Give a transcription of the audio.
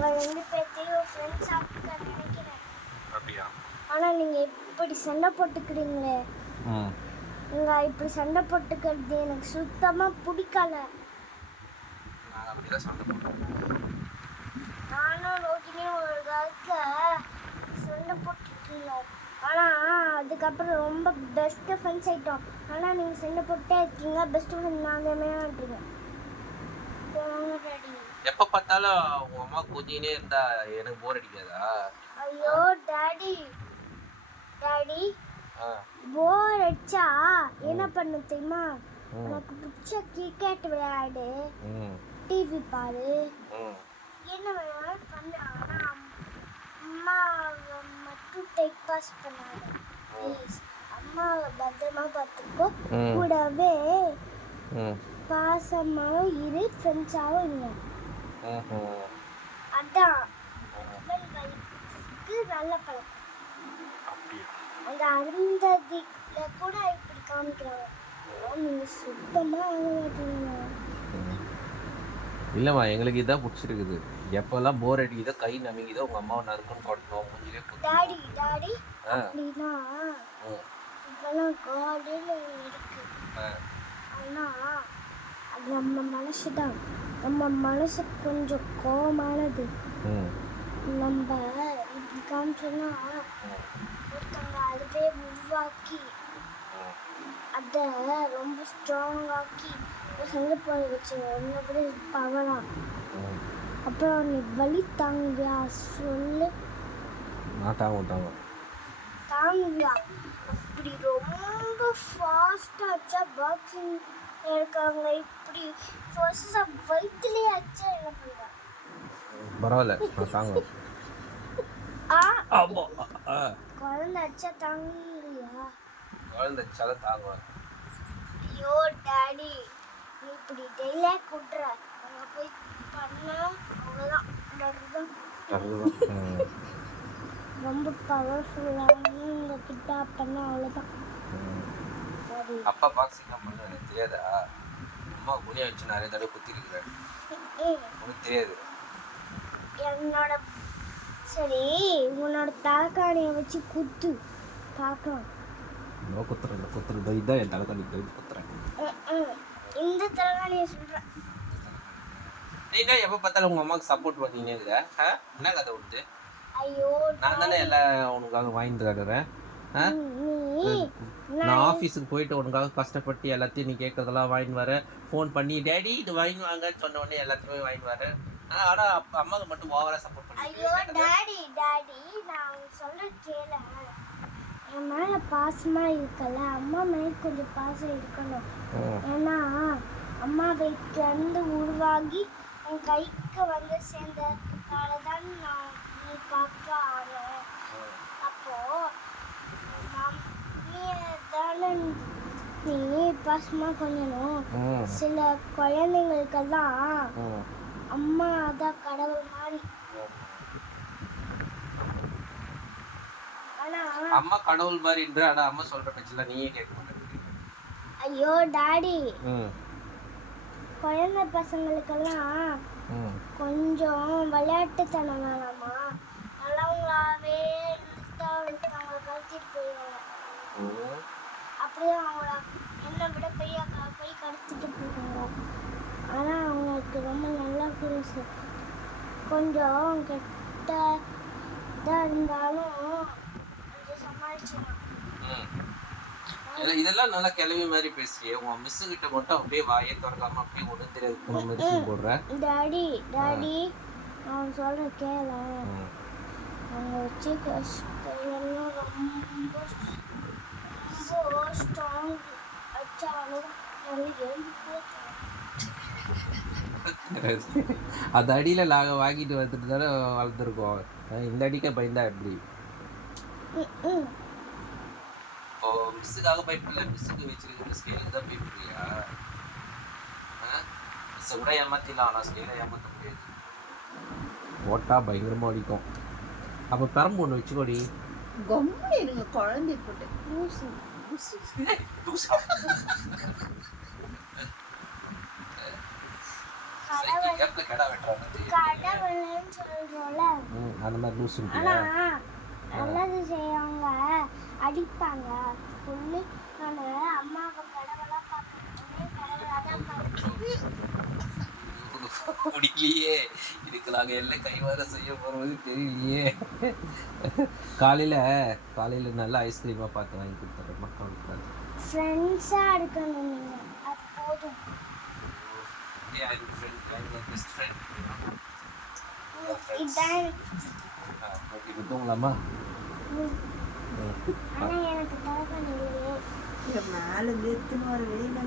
உங்கள் 2 பேர்த்தையும் ஃப்ரெண்ட்ஸ் ஆக்க நினைக்கிறேன். அப்படியா? ஆனால் நீங்கள் இப்படி சண்டை போட்டுக்கிறீங்களே, நீங்கள் இப்படி சண்டை போட்டுக்கிறது எனக்கு சுத்தமாக பிடிக்கல. நாங்கள் அப்படி தான் சண்டை போட்டோம். நானும் ரோட்டினையும் ஒரு காலத்தில் சண்டை போட்டுருக்கோம். ஆனால் அதுக்கப்புறம் ரொம்ப பெஸ்ட்டு ஃப்ரெண்ட்ஸ் ஆகிட்டோம். ஆனால் நீங்கள் சண்டை போட்டே இருக்கீங்க, பெஸ்ட்டு ஃப்ரெண்ட் நாங்கள் மாட்டீங்க. போங்க டாடி. எப்போ பார்த்தாலும் உங்கள் அம்மா கொஞ்சினே இருந்தா எனக்கு போர் அடிக்காதா? ஐயோ டாடி, டாடி போர் அடிச்சா என்ன பண்ணு தெரியுமா? உனக்கு பிடிச்ச கிரிக்கெட் விளையாடு, டிவி பாரு, என்ன வேணாலும் பண்ணு. ஆனால் அம்மாவை மட்டும் டேக் பாஸ் பண்ணாத ப்ளீஸ். அம்மாவை பத்திரமா பார்த்துக்கோ, கூடவே பாசமாகவும் இரு, ஃப்ரெண்ட்ஸாகவும் இருங்க. அதான் நல்ல பழக்கம். அந்த அருந்ததியில கூட இப்படி காமிக்கிறாங்க. நீங்க சுத்தமா ஆக மாட்டீங்க. இல்லைம்மா, எங்களுக்கு இதான் பிடிச்சிருக்குது. எப்போல்லாம் போர் அடிக்குதோ கை நம்பிக்குதோ உங்கள் அம்மாவை நறுக்குன்னு கொட்டணும் மூஞ்சிலே. டாடி டாடி அப்படின்னா இப்பெல்லாம் காடுன்னு இருக்கு. ஆனால் அது நம்ம மனசு தான். நம்ம மனசு கொஞ்சம் கோபமானது. நம்ம இப்படி காமிச்சோன்னா ஒருத்தவங்க அதுவே உருவாக்கி அதை ரொம்ப ஸ்ட்ராங்காக்கி சண்டை போட வச்சு ஒன்றை கூட பவலாம். அப்புறம் நீ வலி தாங்குவியா சொல்லு? தாங்குவியா? அப்படி ரொம்ப ஃபாஸ்ட்டாக வச்சா பாக்ஸிங் இருக்காங்க. இப்படி ஃபர்ஸ்ட் வயிற்றுலேயே வச்சா என்ன பண்ணுவா? பரவாயில்ல, நான் தாங்க. குழந்தை அச்சா தாங்குவியா? குழந்தை அச்சாலும் தாங்குவேன். ஐயோ டாடி, நீ இப்படி டெய்லியே கூட்டுற, அங்கே போய் பண்ணா அவ்வளோதான். ரொம்ப பவர்ஃபுல்லான உங்ககிட்ட பண்ணா அவ்வளோதான். அப்பா பாக்ஸிங் தான் பண்ணுவேன், எனக்கு தெரியாதா? அம்மா குனியா வச்சு நிறைய தடவை குத்தி இருக்கிறேன், உனக்கு தெரியாது? என்னோட சரி, உன்னோட தலைக்காணியை வச்சு குத்து பார்க்கலாம். குத்துறது இதான் என் தலைக்காணி குத்துறேன். இந்த தலைக்காணியை சொல்கிறேன். நீ எப்போ பார்த்தாலும் உங்கள் அம்மாவுக்கு சப்போர்ட் பண்ணீங்க இருக்கிற, என்ன கதை விடுது? ஐயோ, நான் தானே எல்லாம் உனக்காக வாங்கி தருறேன். நான் ஆஃபீஸுக்கு போயிட்டு உனக்காக கஷ்டப்பட்டு எல்லாத்தையும் நீ கேட்கறதெல்லாம் வாங்கிட்டு வரேன். ஃபோன் பண்ணி டேடி இது வாங்கி வாங்கன்னு சொன்ன உடனே எல்லாத்தையுமே வாங்கிட்டு வரேன். ஆனால் அம்மாவுக்கு மட்டும் ஓவராக சப்போர்ட் பண்ணி. ஐயோ டாடி டாடி, நான் சொல்ற கேள. என் மேலே பாசமாக இருக்கல, அம்மா மேலே கொஞ்சம் பாசம் இருக்கணும். ஏன்னா அம்மா வயிற்றுலேருந்து உருவாகி என் கைக்கு வந்து சேர்ந்ததால தான் நான் நீ பாப்பா ஆனேன். அப்போது நீ பாசமாக கொஞ்சணும். சில குழந்தைங்களுக்கெல்லாம் அம்மா அதான் கடவுள் மாதிரி. அம்மா கடவுள் மாதிரின்ற, ஆனா அம்மா சொல்ற பேச்சுல நீயே கேட்க மாட்டேங்க. ஐயோ டாடி, குழந்தை பசங்களுக்கெல்லாம் கொஞ்சம் விளையாட்டுத்தனம் வேணாமா? நல்லவங்களாவே அவங்க கழிச்சிட்டு போயிடுவாங்க. அப்படியே அவங்கள என்னை விட போய் கடத்திட்டு போயிடுவாங்க. ஆனால் அவங்களுக்கு ரொம்ப நல்லா புரியுது. கொஞ்சம் கெட்ட இதாக இருந்தாலும் கொஞ்சம் சமாளிச்சிடலாம். இதெல்லாம் நல்லா கிளம்பி மாதிரி பேசியே உன் மிஸ் கிட்ட மட்டும் அப்படியே வாயை திறக்காம அப்படியே ஒன்றும் தெரியாது போடுறேன். டாடி டாடி, அவன் சொல்ற கேள. அவங்க வச்சு கையெல்லாம் ரொம்ப ஸ்ட்ராங் வச்சாலும் அந்த அடியில நாங்கள் வாங்கிட்டு வந்துட்டு தானே வளர்ந்துருக்கோம். இந்த அடிக்க பயந்தா எப்படி? ஓ, மிஸ்ஸுக்காக பயப்படல, மிஸ்ஸுக்கு வச்சிருக்கிற ஸ்கேலுக்கு தான் பயப்படுறியா? மிஸ்ஸை கூட ஏமாத்திடலாம், ஆனால் ஸ்கேலை ஏமாற்ற முடியாது. போட்டா பயங்கரமாக அடிக்கும். அப்போ பெரம்பு ஒன்று வச்சுக்கோடி. கம்மி இருங்க, குழந்தை போட்டு கடவுள்னு சொல்ற அந்த மாதிரி ஆனா லூசுன்றியா? நல்லது செய்யறவங்க அடிப்பாங்க சொல்லி நான் அம்மாவை கடவுளா பார்க்கறேன். கடவுளா தான் பார்க்கறேன். முடியலையே, இதுக்கு நாங்கள் எல்லாம் கைவார செய்ய போகிறது தெரியலையே. காலையில் நல்ல ஐஸ்கிரீமாக பார்த்து வாங்கி கொடுத்துட்றேன் மக்களுக்கு. ஃப்ரெண்ட்ஸாக இருக்கணும் நீங்கள், அது போதும். இதான் இப்போ தூங்கலாமா? ஆனால் எனக்கு தேவை இல்லையே. மேலே எத்தனை வர வெளியில